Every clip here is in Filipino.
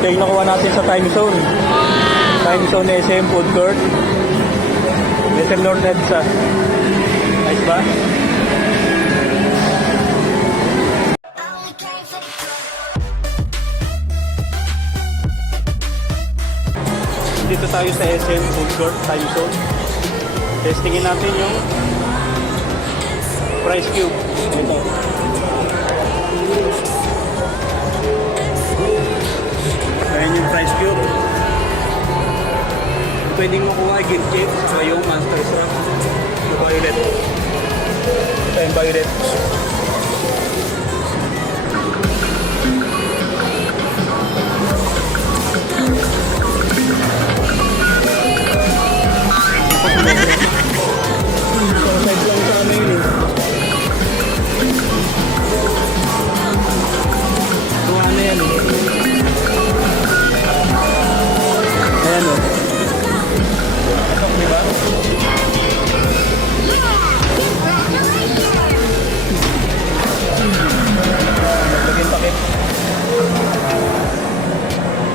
Ito yung nakuha natin sa time zone. Time zone na SM Food Court. SM North EDSA. Nice ba? Dito tayo sa SM Food Court time zone. Testingin natin yung price cube. Ito. Ayan yung price cube. Pwedeng makuha ay gift chips o yung monster strap. Yung violet. Ito yung violet.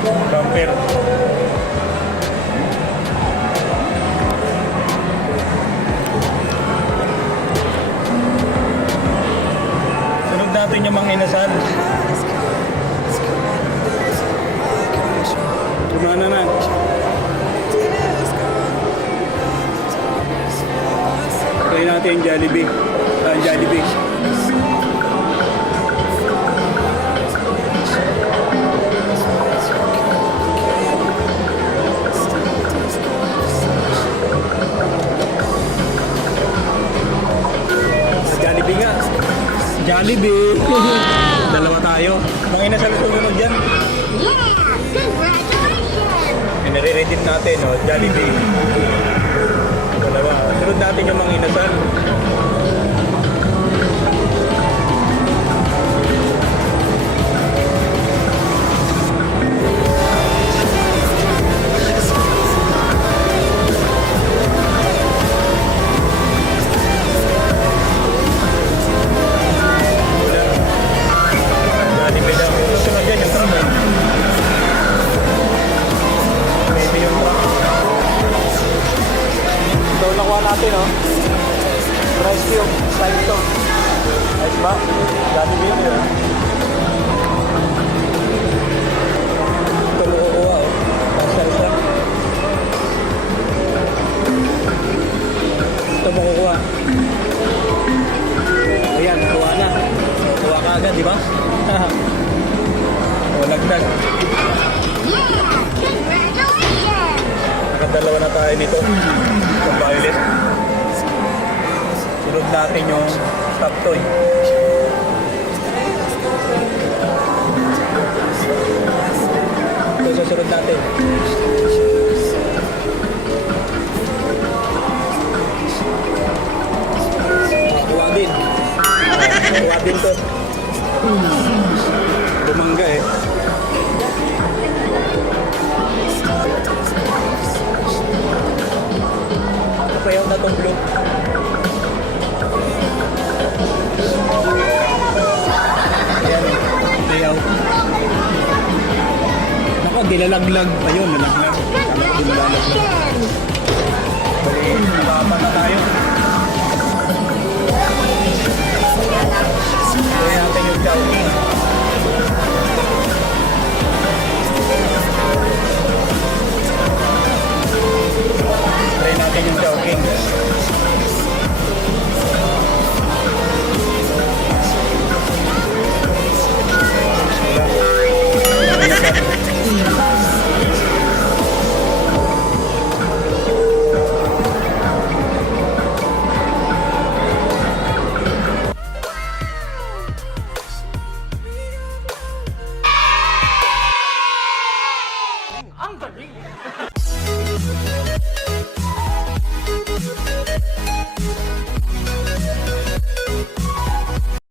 Bumper. Sunod natin yung mga inasal. Gumana na. Try natin yung Jollibee. Jollibee. Jollibee. Dalawa tayo. Mga inasal sumunod dyan. Yeah! Congratulations! Nire-redeem natin, no? Jollibee. Dalawa. Sunod natin yung mga inasal. Natin, no? Price cube, time to. Nice ba? Jollibee yun, yun. Ito makukuha, oh. Pasal siya. Ito makukuha. Ayan, kuha na. Kuha ka agad, di ba? O, lagdag. Yeah! Congratulations! Nakadalawa na tayo nito. Yung violet. Sunod natin yung stop toy. Ito susunod natin. Kuha din. Kuha din to. Bumangga eh. Payaw na itong blue. Ayan, payaw. Ako, dilalaglag pa yun. Nalaglag. Congratulations! Bali, nakapan na tayo. Gawin natin yung Chowking.